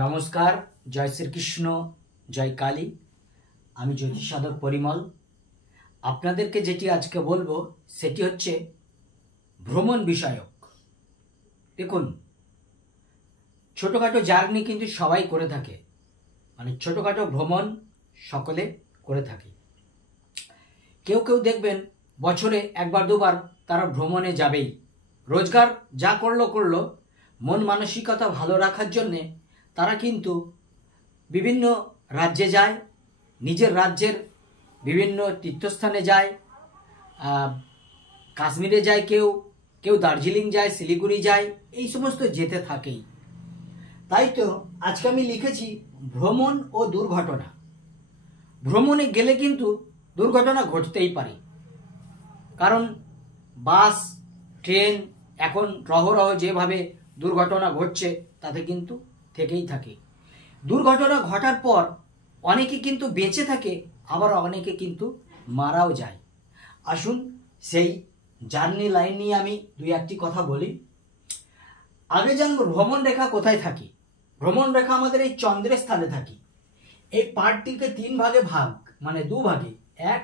নমস্কার, জয় শ্রীকৃষ্ণ, জয় কালী। আমি জ্যোতিষ সাধক পরিমল। আপনাদেরকে যেটি আজকে বলবো সেটি হচ্ছে ভ্রমণ বিষয়ক। দেখুন, ছোটোখাটো জার্নি কিন্তু সবাই করে থাকে, মানে ছোটোখাটো ভ্রমণ সকলে করে থাকে। কেউ কেউ দেখবেন বছরে একবার দুবার তারা ভ্রমণে যাবেই। রোজগার যা করলো মন মানসিকতা ভালো রাখার জন্যে তারা কিন্তু বিভিন্ন রাজ্যে যায়, নিজের রাজ্যের বিভিন্ন তীর্থস্থানে যায়, কাশ্মীরে যায়, কেউ কেউ দার্জিলিং যায়, শিলিগুড়ি যায়, এই সমস্ত যেতে থাকেই। তাই তো আজকে আমি লিখেছি ভ্রমণ ও দুর্ঘটনা। ভ্রমণে গেলে কিন্তু দুর্ঘটনা ঘটতেই পারে, কারণ বাস, ট্রেন এখন রহরহ যেভাবে দুর্ঘটনা ঘটছে তাতে কিন্তু থেকেই থাকে। দুর্ঘটনা ঘটার পর অনেকে কিন্তু বেঁচে থাকে, আবার অনেকে কিন্তু মারাও যায়। আসুন সেই জার্নি লাইন নিয়ে আমি দুই একটি কথা বলি। আগে জানব ভ্রমণ রেখা কোথায় থাকি। ভ্রমণ রেখা আমাদের এই চন্দ্রের স্থানে থাকি। এই পার্টটিকে তিন ভাগে ভাগ, মানে দুভাগে, 1,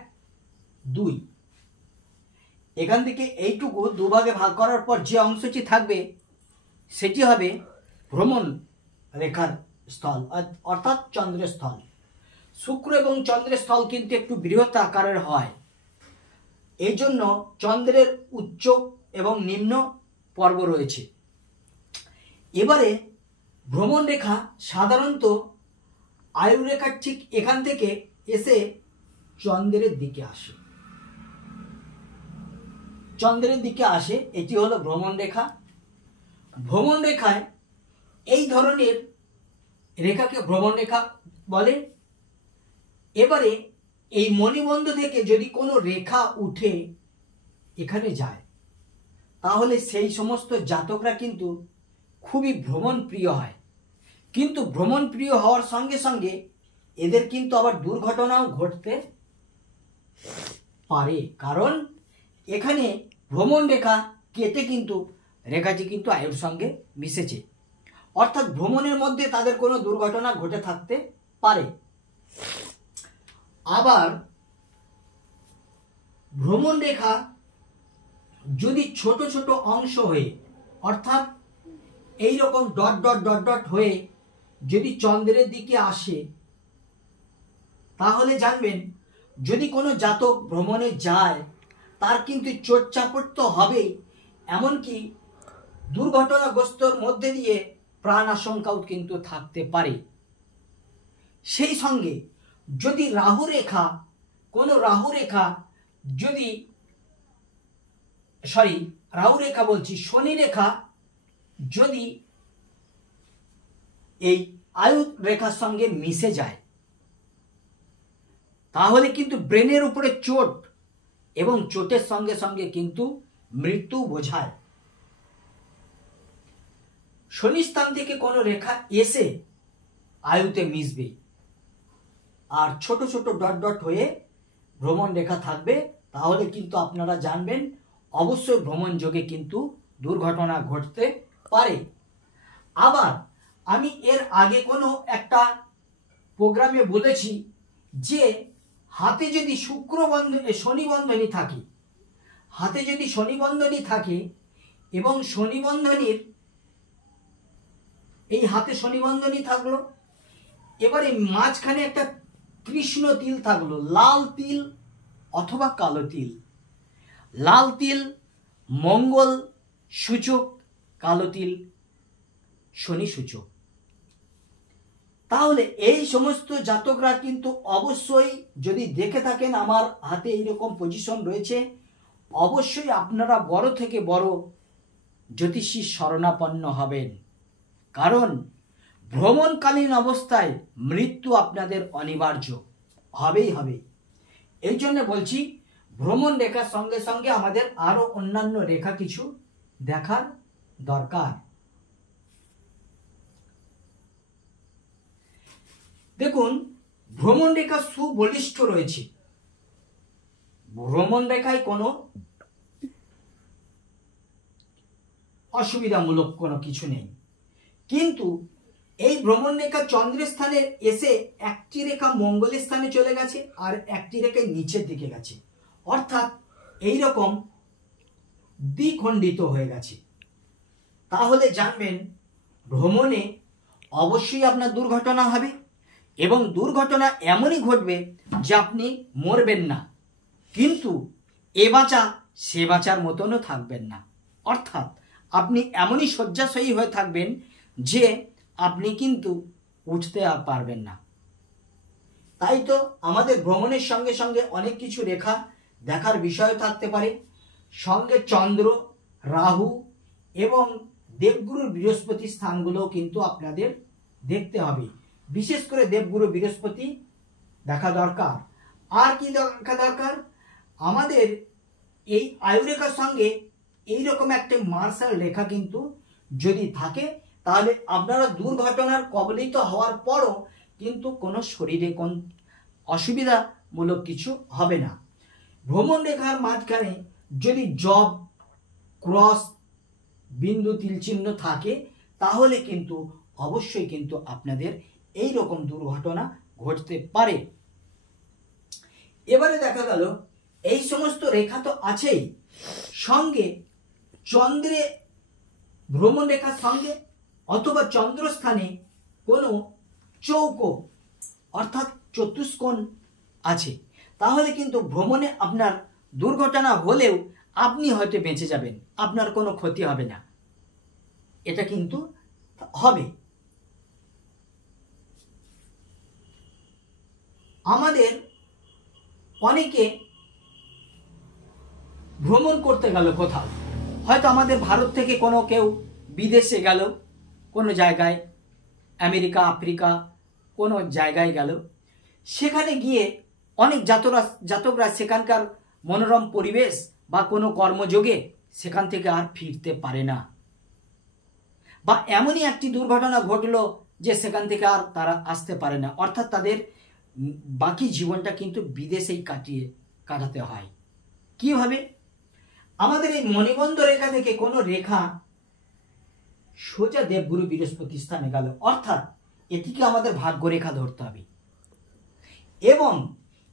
2। এখান থেকে এইটুকু দুভাগে ভাগ করার পর যে অংশটি থাকবে সেটি হবে ভ্রমণ রেখার স্থল, অর্থাৎ চন্দ্রের স্থল। শুক্র এবং চন্দ্রের স্থল কিন্তু একটু বৃহৎ আকারের হয়, এই জন্য চন্দ্রের উচ্চ এবং নিম্ন পর্ব রয়েছে। এবারে ভ্রমণ রেখা সাধারণত আয়ুরেখার ঠিক এখান থেকে এসে চন্দ্রের দিকে আসে, চন্দ্রের দিকে আসে। এটি হলো ভ্রমণ রেখা। ভ্রমণ রেখায় এই ধরনের রেখাকে ভ্রমণ রেখা বলে। এবারে এই মণিবন্ধ থেকে যদি কোনো রেখা উঠে এখানে যায়, তাহলে সেই সমস্ত জাতকরা কিন্তু খুবই ভ্রমণ প্রিয় হয়। কিন্তু ভ্রমণ প্রিয় হওয়ার সঙ্গে সঙ্গে এদের কিন্তু আবার দুর্ঘটনাও ঘটতে পারে, কারণ এখানে ভ্রমণ রেখা কেটে কিন্তু রেখাটি কিন্তু আয়ুর সঙ্গে মিশেছে, অর্থাৎ ভ্রমণের মধ্যে তাদের কোনো দুর্ঘটনা ঘটে থাকতে পারে। আবার ভ্রমণ রেখা যদি ছোট ছোট অংশ হয়ে, অর্থাৎ এই রকম ডট ডট ডট ডট হয়ে যদি চন্দ্রের দিকে আসে, তাহলে জানবেন যদি কোনো জাতক ভ্রমণে যায় তার কিন্তু চোট চাপট তো হবেই, এমনকি দুর্ঘটনাগ্রস্তর মধ্যে দিয়ে প্রাণ আশঙ্কাও কিন্তু থাকতে পারে। সেই সঙ্গে যদি রাহু রেখা শনি রেখা যদি এই আয়ু রেখার সঙ্গে মিশে যায়, তাহলে কিন্তু ব্রেনের উপরে চোট এবং চোটের সঙ্গে সঙ্গে কিন্তু মৃত্যু বোঝায়। শনি স্থান থেকে কোনো রেখা এসে আয়ুতে মিশবে আর ছোট ছোট ডট ডট হয়ে ভ্রমণ রেখা থাকবে, তাহলে কিন্তু আপনারা জানবেন অবশ্যই ভ্রমণ যোগে কিন্তু দুর্ঘটনা ঘটতে পারে। আবার আমি এর আগে কোনো একটা প্রোগ্রামে বলেছি যে হাতে যদি শনি বন্ধনী থাকে, হাতে যদি শনি বন্ধনী থাকে এবং শনি বন্ধনীর এই হাতে শনি বন্ধনী থাকলো, এবারে মাঝখানে একটা কৃষ্ণ তিল থাকলো, লাল তিল অথবা কালো তিল। লাল তিল মঙ্গল সূচক, কালো তিল শনি সূচক। তাহলে এই সমস্ত জাতকরা কিন্তু অবশ্যই, যদি দেখে থাকেন আমার হাতে এইরকম পজিশন রয়েছে, অবশ্যই আপনারা বড় থেকে বড় জ্যোতিষীর শরণাপন্ন হবেন, কারণ ভ্রমণকালীন অবস্থায় মৃত্যু আপনাদের অনিবার্য হবেই হবে। এই জন্য বলছি ভ্রমণ রেখার সঙ্গে সঙ্গে আমাদের আরো অন্যান্য রেখা কিছু দেখার দরকার। দেখুন, ভ্রমণ রেখা সুবলিষ্ঠ রয়েছে, ভ্রমণ রেখায় কোনো অসুবিধামূলক কোনো কিছু নেই, কিন্তু এই ভ্রমণ রেখা চন্দ্রের স্থানে এসে একটি রেখা মঙ্গলের স্থানে চলে গেছে আর একটি রেখা নিচের দিকে গেছে, অর্থাৎ এই রকম দ্বিখণ্ডিত হয়ে গেছে। তাহলে জানবেন ভ্রমণে অবশ্যই আপনার দুর্ঘটনা হবে এবং দুর্ঘটনা এমনই ঘটবে যে আপনি মরবেন না, কিন্তু এ বাঁচা সে বাঁচার মতনও থাকবেন না, অর্থাৎ আপনি এমনই শয্যাশয়ী হয়ে থাকবেন যে আপনি কিন্তু উঠতে আর পারবেন না। তাই তো আমাদের ভ্রমণের সঙ্গে সঙ্গে অনেক কিছু রেখা দেখার বিষয় থাকতে পারে, সঙ্গে চন্দ্র, রাহু এবং দেবগুরু বৃহস্পতি স্থানগুলোও কিন্তু আপনাদের দেখতে হবে। বিশেষ করে দেবগুরু বৃহস্পতি দেখা দরকার। আর কি দেখা দরকার, আমাদের এই আয়ুরেখার সঙ্গে এইরকম একটা মার্শাল রেখা কিন্তু যদি থাকে, তাহলে আপনারা দুর্ঘটনার কবলিত হওয়ার পরও কিন্তু কোনো শরীরে কোন অসুবিধামূলক কিছু হবে না। ভ্রমণ রেখার মাঝখানে যদি জব, ক্রস, বিন্দু, তিল চিহ্ন থাকে, তাহলে কিন্তু অবশ্যই কিন্তু আপনাদের এই রকম দুর্ঘটনা ঘটতে পারে। এবারে দেখা গেল এই সমস্ত রেখা তো আছেই, সঙ্গে চন্দ্রে ভ্রমণ রেখার সঙ্গে অথবা চন্দ্রস্থানে কোনো চৌকো অর্থাৎ চতুষ্কোণ আছে, তাহলে কিন্তু ভ্রমণে আপনার দুর্ঘটনা হলেও আপনি হয়তো বেঁচে যাবেন, আপনার কোনো ক্ষতি হবে না, এটা কিন্তু হবে। আমাদের অনেকে ভ্রমণ করতে গেল কোথাও, হয়তো আমাদের ভারত থেকে কোনো কেউ বিদেশে গেল, কোনো জায়গায় আমেরিকা, আফ্রিকা কোনো জায়গায় গেল, সেখানে গিয়ে অনেক জাতকরা সেখানকার মনোরম পরিবেশ বা কোনো কর্মযোগে সেখান থেকে আর ফিরতে পারে না, বা এমনই একটি দুর্ঘটনা ঘটলো যে সেখান থেকে আর তারা আসতে পারে না, অর্থাৎ তাদের বাকি জীবনটা কিন্তু বিদেশেই কাটাতে হয়। কিভাবে? আমাদের এই মণিবন্ধ রেখা থেকে কোনো রেখা সোজা দেবগুরু বৃহস্পতি স্থানে গেল, অর্থাৎ এটিকে আমাদের ভাগ্য রেখা ধরতে হবে। এবং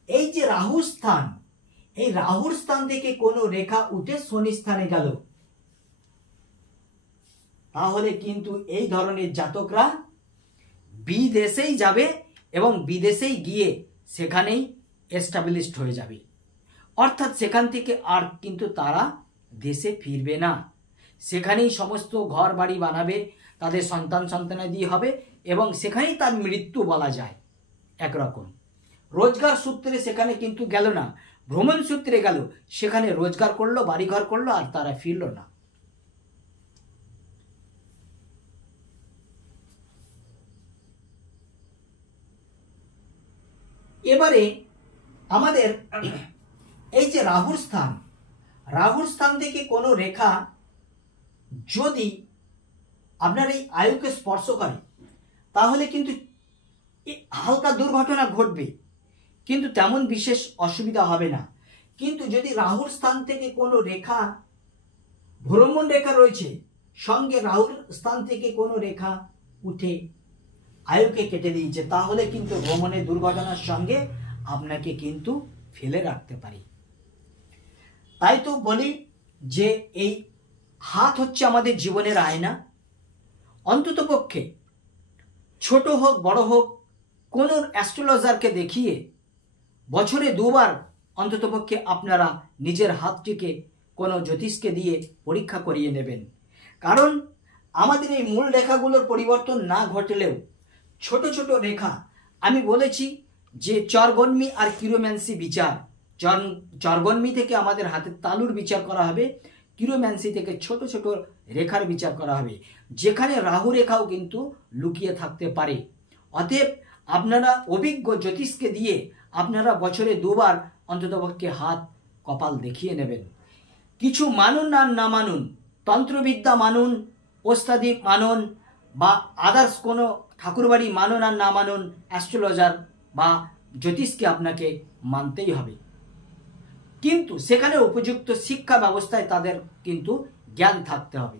এই যে রাহু স্থান, এই রাহুর স্থান থেকে কোনো রেখা উঠে শনি স্থানে গেল, তাহলে কিন্তু এই ধরনের জাতকরা বিদেশেই যাবে এবং বিদেশেই গিয়ে সেখানেই এস্টাবলিশড হয়ে যাবে, অর্থাৎ সেখান থেকে আর কিন্তু তারা দেশে ফিরবে না, সেখানেই সমস্ত ঘর বাড়ি বানাবে, তাদের সন্তানাদি হবে এবং সেখানেই তার মৃত্যু বলা যায়। একরকম রোজগার সূত্রে সেখানে কিন্তু গেল না, ভ্রমণ সূত্রে গেল, সেখানে রোজগার করলো, বাড়িঘর করলো, আর তারা ফিরল না। এবারে আমাদের এই যে রাহুর স্থান থেকে কোনো রেখা যদি আপনার এই আয়ুকে স্পর্শ করে, তাহলে কিন্তু হালকা দুর্ঘটনা ঘটবে, কিন্তু তেমন বিশেষ অসুবিধা হবে না। কিন্তু যদি রাহুর স্থান থেকে কোনো রেখা, ভ্রমণ রেখা রয়েছে, সঙ্গে রাহুর স্থান থেকে কোনো রেখা উঠে আয়ুকে কেটে দিয়েছে, তাহলে কিন্তু ভ্রমণের দুর্ঘটনার সঙ্গে আপনাকে কিন্তু ফেলে রাখতে পারে। তাই তো বলি যে এই হাত হচ্ছে আমাদের জীবনের আয়না। অন্ততপক্ষে ছোট হোক বড় হোক, কোন অ্যাস্ট্রোলজারকে দেখিয়ে বছরে দুবার অন্ততপক্ষে আপনারা নিজের হাতটিকে কোনো জ্যোতিষকে দিয়ে পরীক্ষা করিয়ে নেবেন। কারণ আমাদের এই মূল রেখাগুলোর পরিবর্তন না ঘটলেও ছোট ছোট রেখা, আমি বলেছি যে চরগন্মি আর কিরোম্যান্সি বিচার, চরগন্মি থেকে আমাদের হাতের তালুর বিচার করা হবে, কিরোম্যান্সি থেকে ছোট ছোট রেখার বিচার করা হবে, যেখানে রাহু রেখাও কিন্তু লুকিয়ে থাকতে পারে। অতএব আপনারা অভিজ্ঞ জ্যোতিষকে দিয়ে আপনারা বছরে দুবার অন্ততপক্ষে হাত কপাল দেখিয়ে নেবেন। কিছু মানুন আর না মানুন, তন্ত্রবিদ্যা মানুন, ওস্তাদি মানুন, বা আদার্স কোনো ঠাকুরবাড়ি মানুন আর না মানুন, অ্যাস্ট্রোলজার বা জ্যোতিষকে আপনাকে মানতেই হবে, কিন্তু সেখানে উপযুক্ত শিক্ষা ব্যবস্থায় তাদের কিন্তু জ্ঞান থাকতে হবে।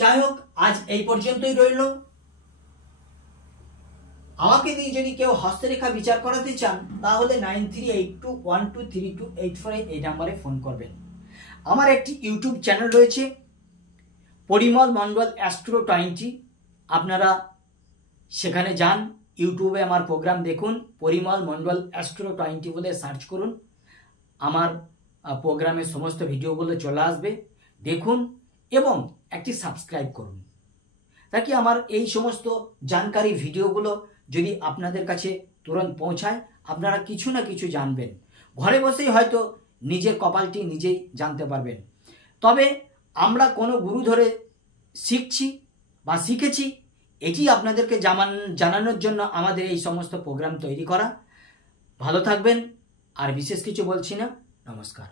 যাই হোক, আজ এই পর্যন্তই রইল। আমাকে দিয়ে যদি কেউ হস্তরেখা বিচার করাতে চান তাহলে 9382123284 এই নাম্বারে ফোন করবেন। আমার একটি ইউটিউব চ্যানেল রয়েছে, পরিমল মণ্ডল অ্যাস্ট্রো 20। আপনারা সেখানে যান, ইউটিউবে আমার প্রোগ্রাম দেখুন, পরিমল মণ্ডল অ্যাস্ট্রো 20 বলে সার্চ করুন, আমার প্রোগ্রামের সমস্ত ভিডিওগুলো চলে আসবে, দেখুন এবং একটি সাবস্ক্রাইব করুন, তাকি আমার এই সমস্ত জানকারি ভিডিওগুলো যদি আপনাদের কাছে তুরন্ত পৌঁছায়, আপনারা কিছু না কিছু জানবেন, ঘরে বসেই হয়তো নিজের কপালটি নিজেই জানতে পারবেন। তবে আমরা কোনো গুরু ধরে শিখছি বা শিখেছি, এটি আপনাদেরকে জানানোর জন্য আমাদের এই সমস্ত প্রোগ্রাম তৈরি করা। ভালো থাকবেন, আর বিশেষ কিছু বলছি না। নমস্কার।